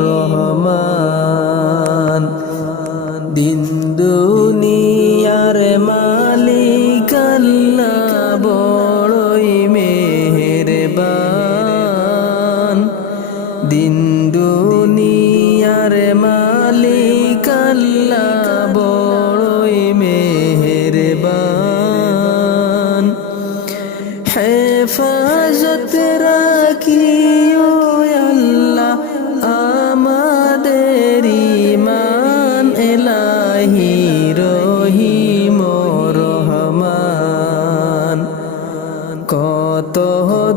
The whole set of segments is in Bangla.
রহমান। দিন দুনিয়ার মালিক আল্লাহ বড়ই মেহেরবান। দিন দুনিয়ার মালিক আল্লাহ বড়ই মেহেরবান। হেফাজত রাখিও কত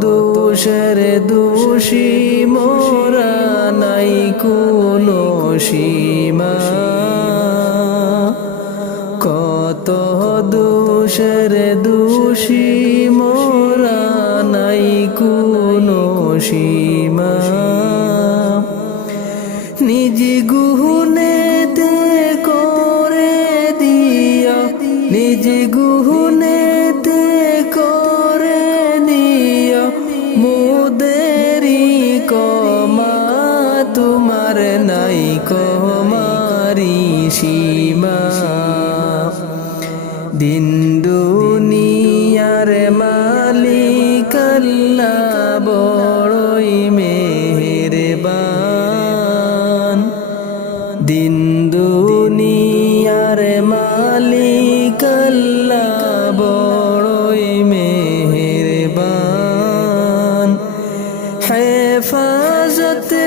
দোষের দোষী মোরা নাই কোনো সীমা। কত দোষের দোষী মোরা নাই কোনো সীমা। নিজ গুহনেতে করে দিয়া, নিজ গুহনেতে কমারি সীমা। দিন দুনিয়ার মালিক আল্লাহ বড়ই মেহেরবান। দিন দুনিয়ার মালিক আল্লাহ বড়ই মেহেরবান। হেফাজত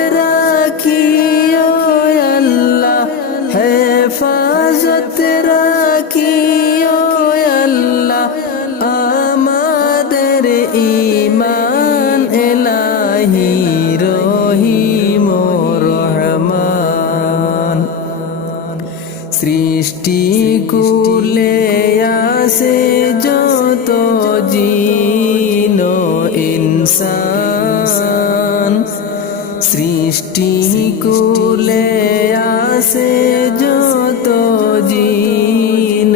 আমাদের ইমান এলাহি রহিম রহমান। সৃষ্টি কুলে আসে যত জিন ইনসান। সৃষ্টি কুলে আসে যত জিন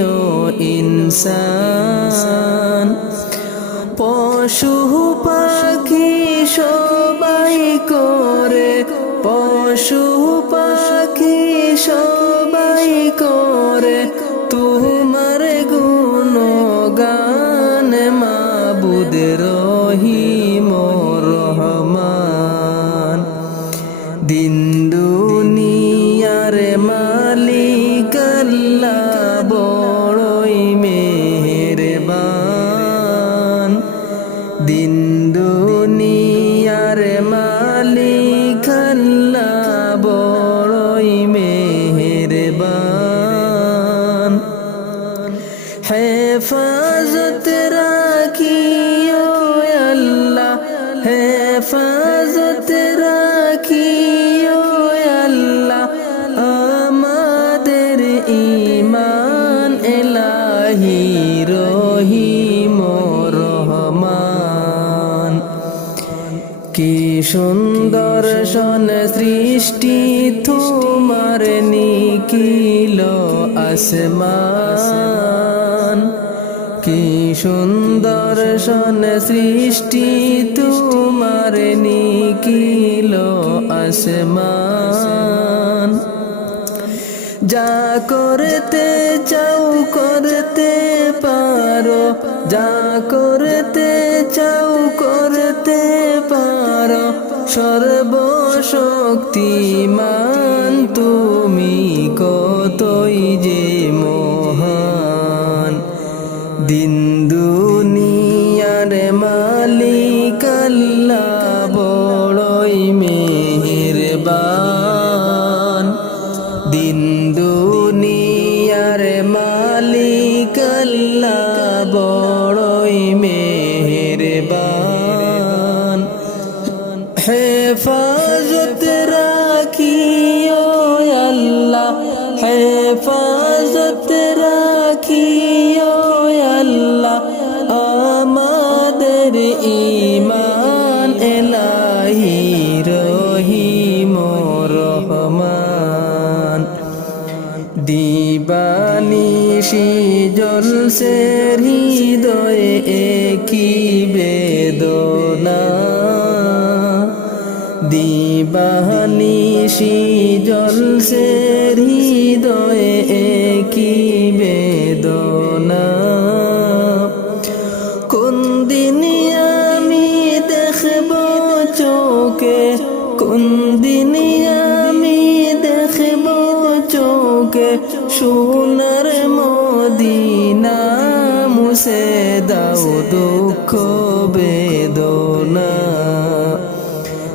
ইনসান। পশু পাখি সবাই করে পশু পাখি সবাই করে। মালিক আল্লাহ বড়ই মেহেরবান। হেফাজত রাখিও আল্লাহ হেফাজত সুন্দর সন সৃষ্টি তোমার নিখিল আসমান। কি সুন্দর সন সৃষ্টি তোমার নিখিল আসমান। যা করতে চাও, করতে পারো, যা করতে সর্বশক্তিমান তুমি কতই যে মহান। দিন দুনিয়ার মালিক আল্লাহ বড়ই মেহেরবান। দিন হেফাজত রাখিও আল্লাহ, হেফাজত রাখিও আল্লাহ। আমাদের ইমান এলাহি রহিম রহমান। দিবানিশি জলসে হৃদয়ে একই বেদনা। দিবানিশি জলসে হৃদয়ে একই বেদনা। কোন দিন আমি দেখব চোখে, কোন দিন আমি দেখব চোখে সোনার মদিনা মুছে দাও দুঃখ বেদনা।